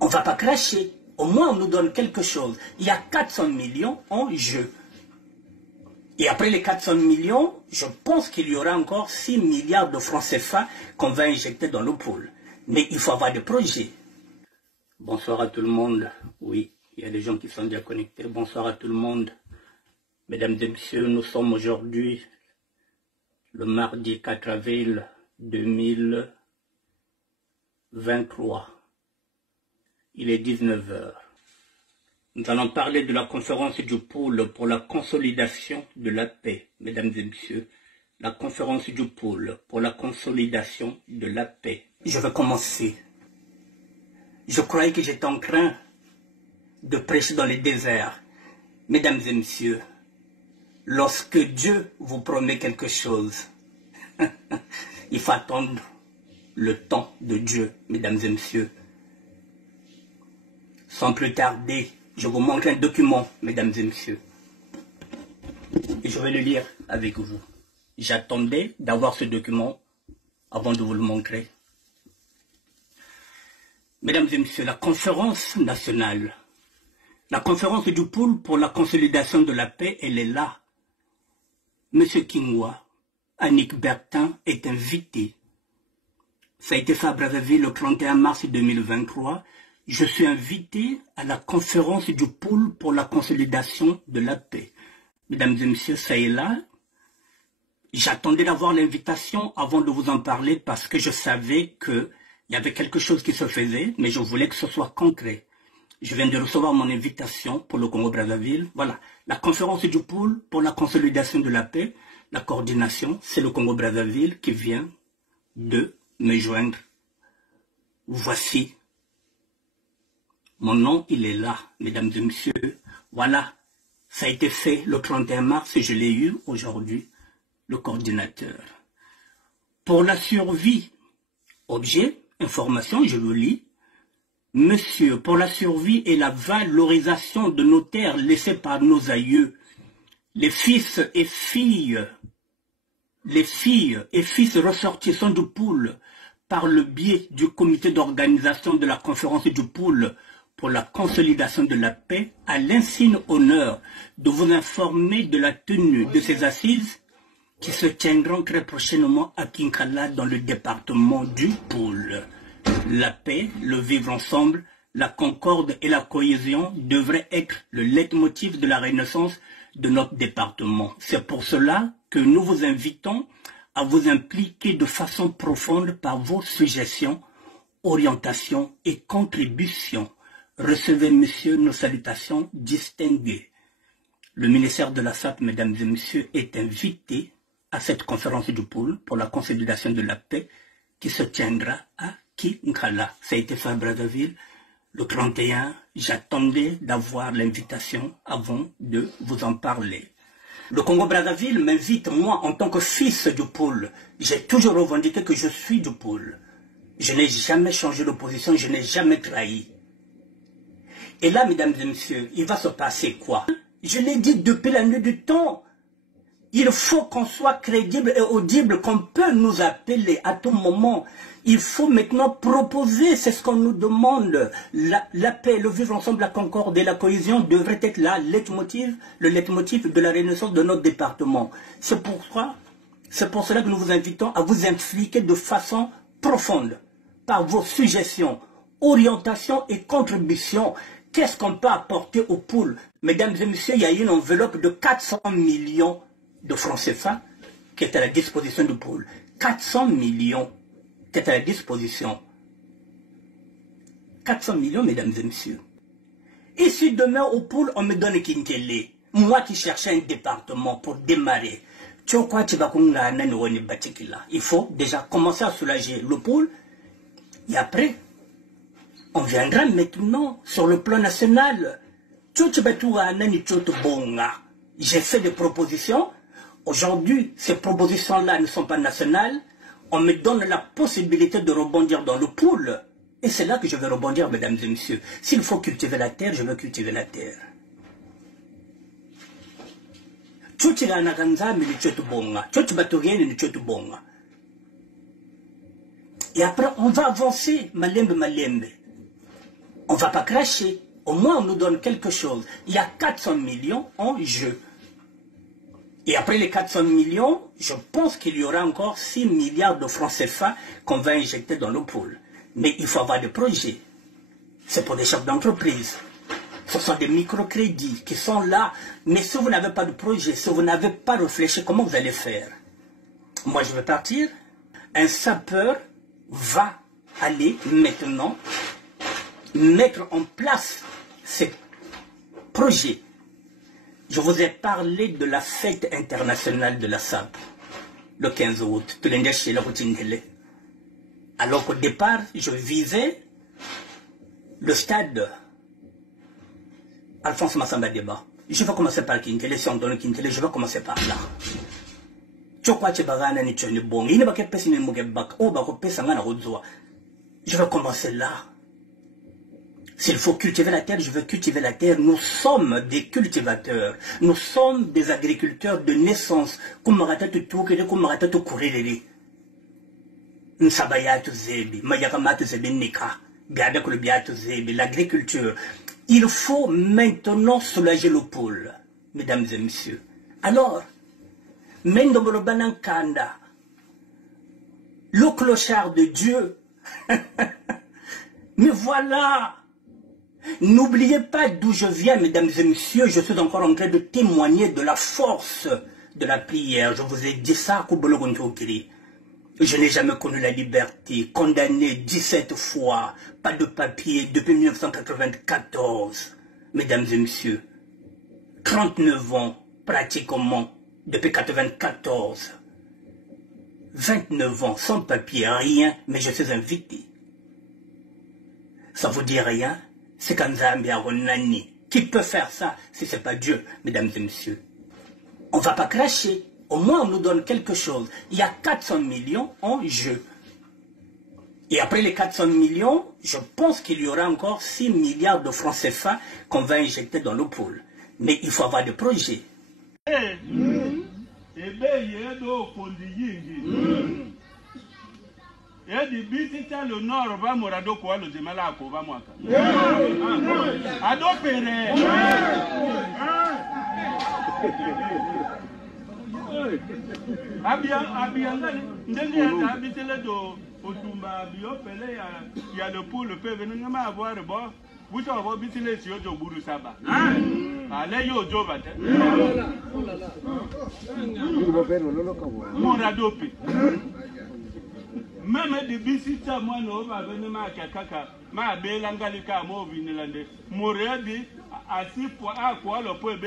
On ne va pas cracher. Au moins, on nous donne quelque chose. Il y a 400 millions en jeu. Et après les 400 millions, je pense qu'il y aura encore 6 milliards de francs CFA qu'on va injecter dans le pool. Mais il faut avoir des projets. Bonsoir à tout le monde. Oui, il y a des gens qui sont déjà connectés. Bonsoir à tout le monde. Mesdames et messieurs, nous sommes aujourd'hui le mardi 4 avril 2023. Il est 19 h. Nous allons parler de la conférence du pôle pour la consolidation de la paix. Mesdames et messieurs, la conférence du pôle pour la consolidation de la paix. Je vais commencer. Je croyais que j'étais en train de prêcher dans les déserts. Mesdames et messieurs, lorsque Dieu vous promet quelque chose, il faut attendre le temps de Dieu, mesdames et messieurs. Sans plus tarder, je vous montre un document, mesdames et messieurs. Et je vais le lire avec vous. J'attendais d'avoir ce document avant de vous le montrer. Mesdames et messieurs, la conférence nationale, la conférence du pôle pour la consolidation de la paix, elle est là. Monsieur Kingwa, Annick Bertin est invité. Ça a été fait à Brazzaville le 31 mars 2023. Je suis invité à la conférence du pôle pour la consolidation de la paix. Mesdames et messieurs, ça est là. J'attendais d'avoir l'invitation avant de vous en parler parce que je savais qu'il y avait quelque chose qui se faisait, mais je voulais que ce soit concret. Je viens de recevoir mon invitation pour le Congo-Brazzaville. Voilà, la conférence du pôle pour la consolidation de la paix, la coordination, c'est le Congo-Brazzaville qui vient de me joindre. Voici. Mon nom, il est là, mesdames et messieurs. Voilà, ça a été fait le 31 mars et je l'ai eu aujourd'hui, le coordinateur. Pour la survie, objet, information, je le lis. Monsieur, pour la survie et la valorisation de nos terres laissées par nos aïeux, les fils et filles ressortissants du pôle, par le biais du comité d'organisation de la conférence du pôle pour la consolidation de la paix, à l'insigne honneur de vous informer de la tenue de ces assises qui se tiendront très prochainement à Kinkala dans le département du pôle. La paix, le vivre ensemble, la concorde et la cohésion devraient être le leitmotiv de la renaissance de notre département. C'est pour cela que nous vous invitons à vous impliquer de façon profonde par vos suggestions, orientations et contributions. Recevez, messieurs, nos salutations distinguées. Le ministère de la SAP, mesdames et messieurs, est invité à cette conférence du pôle pour la consolidation de la paix qui se tiendra à Kinkala. Ça a été fait à Brazzaville le 31. J'attendais d'avoir l'invitation avant de vous en parler. Le Congo-Brazzaville m'invite, moi, en tant que fils du pôle. J'ai toujours revendiqué que je suis du pôle. Je n'ai jamais changé de position, je n'ai jamais trahi. Et là, mesdames et messieurs, il va se passer quoi? Je l'ai dit depuis la nuit du temps. Il faut qu'on soit crédible et audible, qu'on peut nous appeler à tout moment. Il faut maintenant proposer, c'est ce qu'on nous demande. La paix, le vivre ensemble, la concorde et la cohésion devraient être là, le leitmotiv de la renaissance de notre département. C'est pour cela que nous vous invitons à vous impliquer de façon profonde par vos suggestions, orientations et contributions. Qu'est-ce qu'on peut apporter au pôle? Mesdames et messieurs, il y a une enveloppe de 400 millions de francs CFA qui est à la disposition du pôle. 400 millions qui est à la disposition. 400 millions, mesdames et messieurs. Et si demain au pôle, on me donne Kinkele, moi qui cherchais un département pour démarrer, il faut déjà commencer à soulager le pôle et après, on viendra maintenant sur le plan national. J'ai fait des propositions. Aujourd'hui, ces propositions-là ne sont pas nationales. On me donne la possibilité de rebondir dans le pool. Et c'est là que je vais rebondir, mesdames et messieurs. S'il faut cultiver la terre, je veux cultiver la terre. Et après, on va avancer, malembe. On ne va pas cracher. Au moins, on nous donne quelque chose. Il y a 400 millions en jeu. Et après les 400 millions, je pense qu'il y aura encore 6 milliards de francs CFA qu'on va injecter dans le pool. Mais il faut avoir des projets. C'est pour des chefs d'entreprise. Ce sont des microcrédits qui sont là. Mais si vous n'avez pas de projet, si vous n'avez pas réfléchi, comment vous allez faire? Moi, je vais partir. Un sapeur va aller maintenant mettre en place ces projets. Je vous ai parlé de la fête internationale de la SAP, le 15 août. Alors qu'au départ, je visais le stade Alphonse Massamba Débat. Je vais commencer par Kintele, si on donne Kintele, je vais commencer par là. Je vais commencer là. S'il faut cultiver la terre, je veux cultiver la terre. Nous sommes des cultivateurs. Nous sommes des agriculteurs de naissance. L'agriculture. Il faut maintenant soulager le pôle, mesdames et messieurs. Alors, Mendomolo Banankanda, le clochard de Dieu. Mais voilà, n'oubliez pas d'où je viens, mesdames et messieurs. Je suis encore en train de témoigner de la force de la prière. Je vous ai dit ça, je n'ai jamais connu la liberté, condamné 17 fois, pas de papier depuis 1994. Mesdames et messieurs, 39 ans pratiquement depuis 1994. 29 ans sans papier, rien, mais je suis invité. Ça vous dit rien? C'est Kanzambi Aronani. Qui peut faire ça si ce n'est pas Dieu, mesdames et messieurs? On ne va pas cracher. Au moins, on nous donne quelque chose. Il y a 400 millions en jeu. Et après les 400 millions, je pense qu'il y aura encore 6 milliards de francs CFA qu'on va injecter dans le pool. Mais il faut avoir des projets. Le nord va morado quoi le zemala ko va moi. Ado pere. Ndenge habitele do otumba bio pele ya le pour le peut venir ma avoir bon vous ça va bitile si ojo buru saba. Ale yo jo bate. Morado pe. Même de bisita moi no va venir ma kaka ma belangalika mo vinilande. Moradi asi pour a quoi le peut